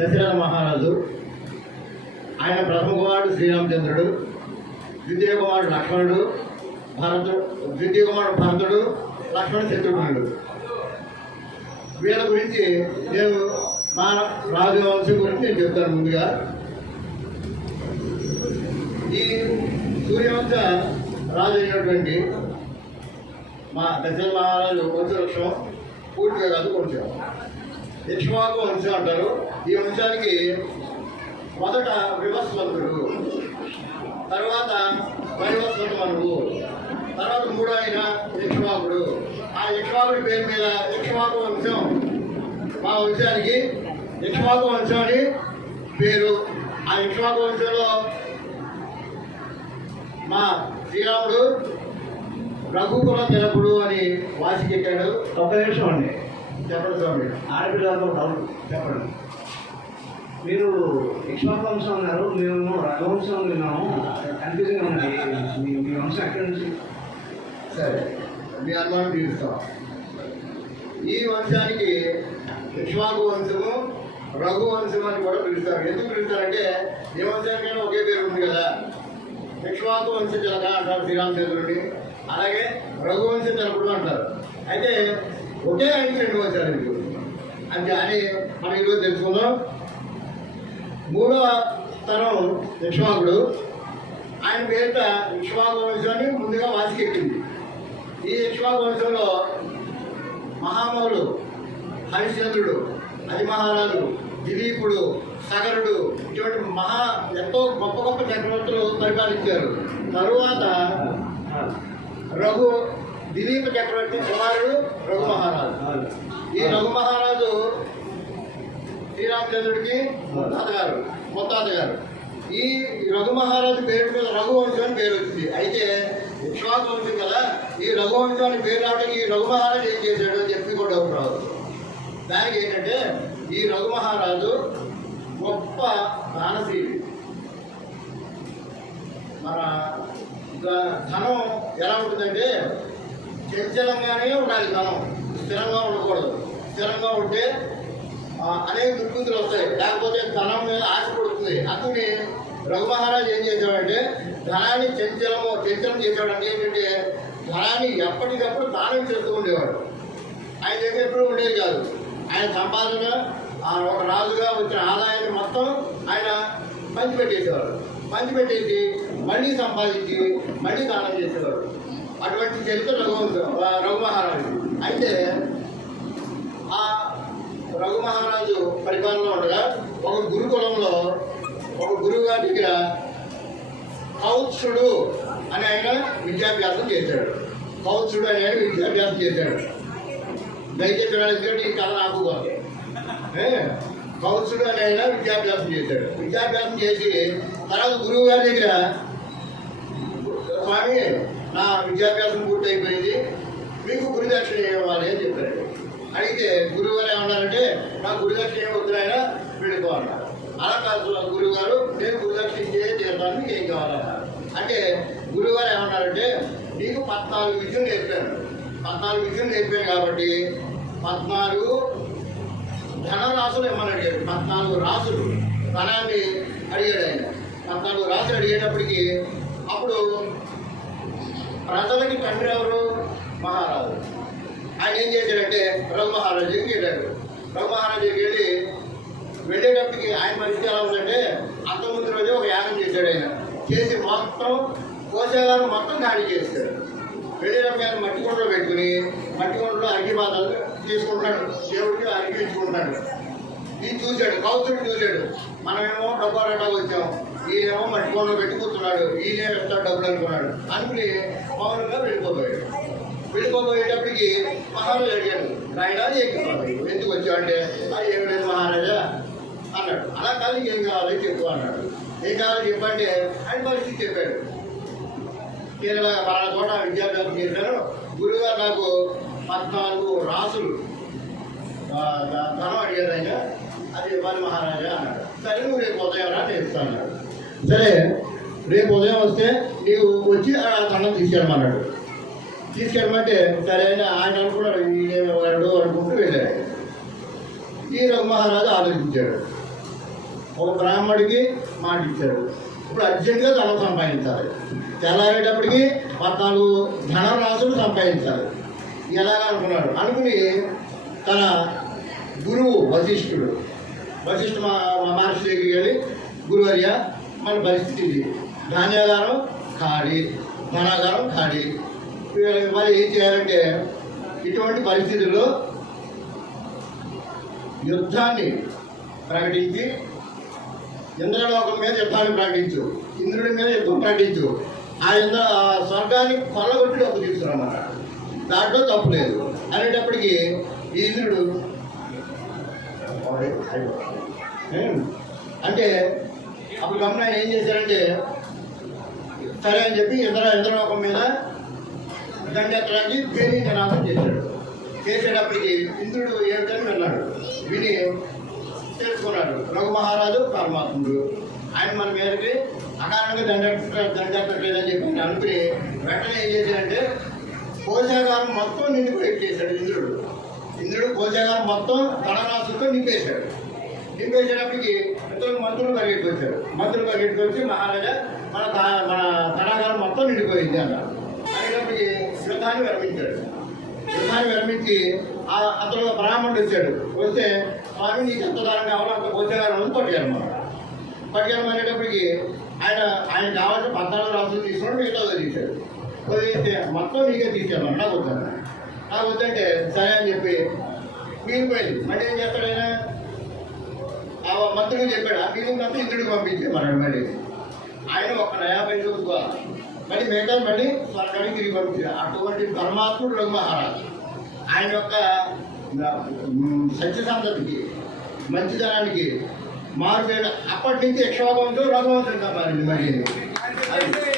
దశరథ మహారాజు ఆయన ప్రథమ కుమారుడు శ్రీరామచంద్రుడు ద్వితీయ కుమారుడు లక్ష్మణుడు భరతుడు ద్వితీయ కుమారుడు భరతుడు లక్ష్మణ శత్రుఘ్నుడు. వీళ్ళ గురించి నేను మా రాజవంశం గురించి నేను చెప్తాను ముందుగా. ఈ సూర్యవంశ రాజు అయినటువంటి మా దశరథ మహారాజు వంశవృక్షం పూర్తిగా కాదు కొంచెం ఇక్ష్వాకు వంశం అంటారు. ఈ వంశానికి మొదట వివస్వంతుడు తర్వాత వైవస్వంతమనువు తర్వాత మూడో ఆయన యక్షమాకుడు ఆ ఇక్ష్వాకుడి పేరు మీద ఇక్ష్వాకు వంశం మా వంశానికి ఇక్ష్వాకు వంశం అని పేరు. ఆ ఇక్ష్వాకు వంశంలో మా శ్రీరాముడు రఘుకుల తెలపుడు అని వాసికెక్కాడు ఒక నిమిషం అండి. చెప్పండి స్వామి ఆడపిల్లలతో డౌట్ చెప్పండి. మీరు ఇక్ష్వాకు వంశం అన్నారు మేము రఘువంశం విన్నాము. కన్ఫ్యూజింగ్ ఉంది మీ మీ వంశం ఎక్కడి నుంచి? సరే. మీ అనుమానం తీరుస్తాం. ఈ వంశానికి ఇక్ష్వాకు వంశము రఘు వంశం అని కూడా పిలుస్తారు. ఎందుకు పిలుస్తారంటే ఏ వంశానికైనా ఒకే పేరు ఉంది కదా. ఇక్ష్వాకు వంశ జలక అంటారు శ్రీరామచంద్రుడిని. అలాగే రఘువంశ జలకుడు అంటారు. అయితే ఒకే ఆయనకి రెండు వచ్చారు మీకు. అంటే అని మనం ఈరోజు తెలుసుకుందాం. మూడవ తరం ఇక్ష్వాకుడు ఆయన పేరిట ఇక్ష్వాకు వంశాన్ని ముందుగా వాసికెక్కింది ఈ ఇక్ష్వాకు వంశంలో మహామౌలు హరిశ్చంద్రుడు అది మహారాజు దిలీపుడు సగరుడు ఇటువంటి మహా ఎంతో గొప్ప గొప్ప చక్రవర్తులు పరిపాలించారు. తరువాత రఘు దిలీప చక్రవర్తి కుమారుడు? రఘు మహారాజు ఈ రఘు మహారాజు శ్రీరామచంద్రుడికి తాతగారు ముత్తాతగారు. ఈ రఘు మహారాజు పేరు మీద రఘువంశం అని పేరు వచ్చింది. అయితే విశ్వాస వంశం కదా ఈ రఘువంశం అని పేరు రావడానికి ఈ రఘు మహారాజు ఏం చేశాడు అని చెప్పి కూడా రావచ్చు దానికి ఏంటంటే ఈ రఘు మహారాజు గొప్ప దానశీలి. మన ధనం ఎలా ఉంటుందంటే చంచలంగానే ఉండాలి ధనం స్థిరంగా ఉండకూడదు. స్థిరంగా ఉంటే అనేక దుర్బుద్ధులు వస్తాయి. లేకపోతే ధనం మీద ఆశ పడుతుంది. అందుకని రఘుమహారాజ్ ఏం చేశాడంటే ధనాన్ని చంచలము చంచలం చేసేవాడు అంటే ఏంటంటే ధనాన్ని ఎప్పటికప్పుడు దానం చేస్తూ ఉండేవాడు. ఆయన దగ్గర ఎప్పుడు ఉండేది కాదు. ఆయన సంపాదన ఒక రాజుగా వచ్చిన ఆదాయాన్ని మొత్తం ఆయన పంచిపెట్టేసేవాడు. పంచిపెట్టేసి మళ్ళీ సంపాదించి మళ్ళీ దానం చేసేవాడు. అటువంటి చరిత్ర రఘువంశ రఘు మహారాజు అయితే ఆ రఘు మహారాజు పరిపాలనలో ఉండగా ఒక గురుకులంలో ఒక గురువు గారి దగ్గర కౌత్సుడు అని ఆయన విద్యాభ్యాసం చేశాడు. కౌత్సుడు అని ఆయన విద్యాభ్యాసం చేశాడు. దయచేసి వెళ్ళేసి ఈ కథ నాకు కౌత్సుడు అని ఆయన విద్యాభ్యాసం చేశాడు. విద్యాభ్యాసం చేసి తర్వాత గురువు గారి దగ్గర స్వామి నా విద్యాభ్యాసం పూర్తయిపోయింది. మీకు గురుదక్షిణ ఇవ్వాలి అని చెప్పారు. అడిగితే గురువు గారు ఏమన్నారంటే నా గురుదక్షిణ ఏం వద్దు వెళ్ళిపో అన్నారు. అలా కాదు గురువు గారు నేను గురుదక్షిణ చేయ తీరుతాను మీకు ఏం కావాలన్నారు అంటే గురువు గారు ఏమన్నారంటే నీకు పద్నాలుగు విద్యలు నేర్పాను. పద్నాలుగు విద్యలు నేర్పాను కాబట్టి పద్నాలుగు ధనరాశులు ఏమని అడిగాడు. పద్నాలుగు రాసులు. ధనాన్ని అడిగాడు ఆయన. పద్నాలుగు రాసులు అడిగేటప్పటికి అప్పుడు ప్రజలకి తండ్రి ఎవరు? మహారాజు. ఆయన ఏం చేశాడంటే రఘు మహారాజు వెళ్ళాడు. రఘు వెళ్ళి వెళ్ళేటప్పటికి ఆయన పరిస్థితి ఎలా ఉందంటే అంతకుముందు రోజు ఒక యాగం చేశాడు ఆయన. చేసి మొత్తం కోసేగారు మొత్తం ఖాళీ చేశాడు. వెళ్ళేటప్పుడు ఆయన మట్టి కొండలో పెట్టుకుని మట్టి కొండలో అగ్గి బాధలు తీసుకుంటున్నాడు. దేవుడికి అరిగి ఇచ్చుకుంటున్నాడు. ఇది చూశాడు కౌతుడు చూశాడు. మనమేమో డబ్బా రెట్టా వచ్చాము. ఈయనేమో మరి ఫోన్లో పెట్టి కూర్చున్నాడు. ఈయనే వెళ్తాడు డబ్బులు అనుకున్నాడు. అనుకుని మౌనంగా వెళ్ళిపోయాడు వెళ్ళిపోయేటప్పటికి మహారాజు అడిగాడు రాయడా ఎందుకు వచ్చావు అంటే ఏం లేదు మహారాజా అన్నాడు. అలా కాదు ఏం కావాలి చెప్పు అన్నాడు. ఏం కావాలి చెప్పంటే ఆయన పరిస్థితి చెప్పాడు. కేరళ పలానా చోట విద్యాభ్యాసం చేశాను గురుగారు నాకు పద్నాలుగు రాసులు ధనం అడిగారు ఆయన. అది ఇవ్వాలి మహారాజా అన్నాడు. సరే నువ్వు రేపు ఉదయం రా నేను అన్నాడు. సరే రేపు ఉదయం వస్తే నీవు వచ్చి ఆ దండం తీసుకెళ్ళమన్నాడు. తీసుకెళ్ళమంటే సరే అని ఆయన అనుకున్నాడు ఈయన అనుకుంటూ వెళ్ళాడు. ఈ రఘు మహారాజు ఆలోచించాడు. ఒక బ్రాహ్మడికి మాట ఇచ్చాడు. ఇప్పుడు అర్జెంటుగా ధనం సంపాదించాలి. తెల్లారేటప్పటికి పద్నాలుగు ధనరాశులు సంపాదించాలి. ఎలాగ అనుకున్నాడు? అనుకుని తన గురువు వశిష్ఠుడు వశిష్ఠ మా మహర్షి దగ్గరికి వెళ్ళి గురువర్య మన పరిస్థితి ఇది. ధాన్యాగారం ఖాళీ ధనాగారం ఖాళీ. మరి ఏం చేయాలంటే ఇటువంటి పరిస్థితుల్లో యుద్ధాన్ని ప్రకటించి ఇంద్రలోకం మీద యుద్ధాన్ని ప్రకటించు. ఇంద్రుడి మీద యుద్ధం ప్రకటించు. ఆ ఇంద్ర ఆ స్వర్గాన్ని కొల్లగొట్టి డబ్బు తీసుకురమ్మన్న దాంట్లో తప్పు లేదు. అనేటప్పటికి ఇంద్రుడు? అంటే అప్పుడు గమన ఏం చేశారంటే సరే అని చెప్పి ఇంద్ర ఇంద్రలోకం మీద దండెత్తడానికి దేని నినాదం చేశాడు. చేసేటప్పటికి ఇంద్రుడు ఏమిటని విన్నాడు. విని తెలుసుకున్నాడు. రఘు మహారాజు పరమాత్ముడు. ఆయన మన మీదకి అకారణంగా దండ దండెత్తట్లేదని చెప్పి ఆయన అనుకుని వెంటనే ఏం చేశాడంటే కోశాగారం మొత్తం నిండిపోయి చేశాడు ఇంద్రుడు. ఇంద్రుడు కోశాగారం మొత్తం ధనరాశులతో నింపేశాడు. నింపేసేటప్పటికి ఇతరులు మంత్రులు పరిగెట్టుకొచ్చారు మంత్రులు పరిగెట్టుకొచ్చి మహారాజా మన మన తడాగాలు మొత్తం నిండిపోయింది అన్నారు. అనేటప్పటికి శ్రద్ధాన్ని విరమించాడు. శ్రద్ధాన్ని విరమించి అతను బ్రాహ్మణుడు వచ్చాడు. వస్తే స్వామి నీకు ఎంత దారం కావాలో అంత కోశాగారం పట్టుకెళ్ళమన్నాడు పట్టుకెళ్ళమనేటప్పటికి ఆయన ఆయన కావాల్సిన పద్నాలుగు రాసులు తీసుకుని మిగతా వదిలేశాడు వదిలేస్తే మొత్తం నీకే తీసుకెళ్ళమని నాకు వద్దాను నాకు వద్దంటే సరే అని చెప్పి మిగిలిపోయింది మళ్ళీ ఏం చేస్తాడైనా ఆ మంత్రుడు చెప్పాడు? ఆ ఫీలింగ్ అంతా ఇంద్రుడికి పంపించేమన్నాడు మళ్ళీ ఆయన ఒక యాభై పైసలు మళ్ళీ మిగతా మళ్ళీ స్వర్గానికి తిరిగి పంపించారు అటువంటి పరమాత్ముడు రఘు మహారాజు. ఆయన యొక్క ఉమ్, సత్యసంతతికి మంచిదనానికి మారుపేట అప్పటి నుంచి యక్షోభంతో రఘువంతుడిగా మారింది మరి. అది.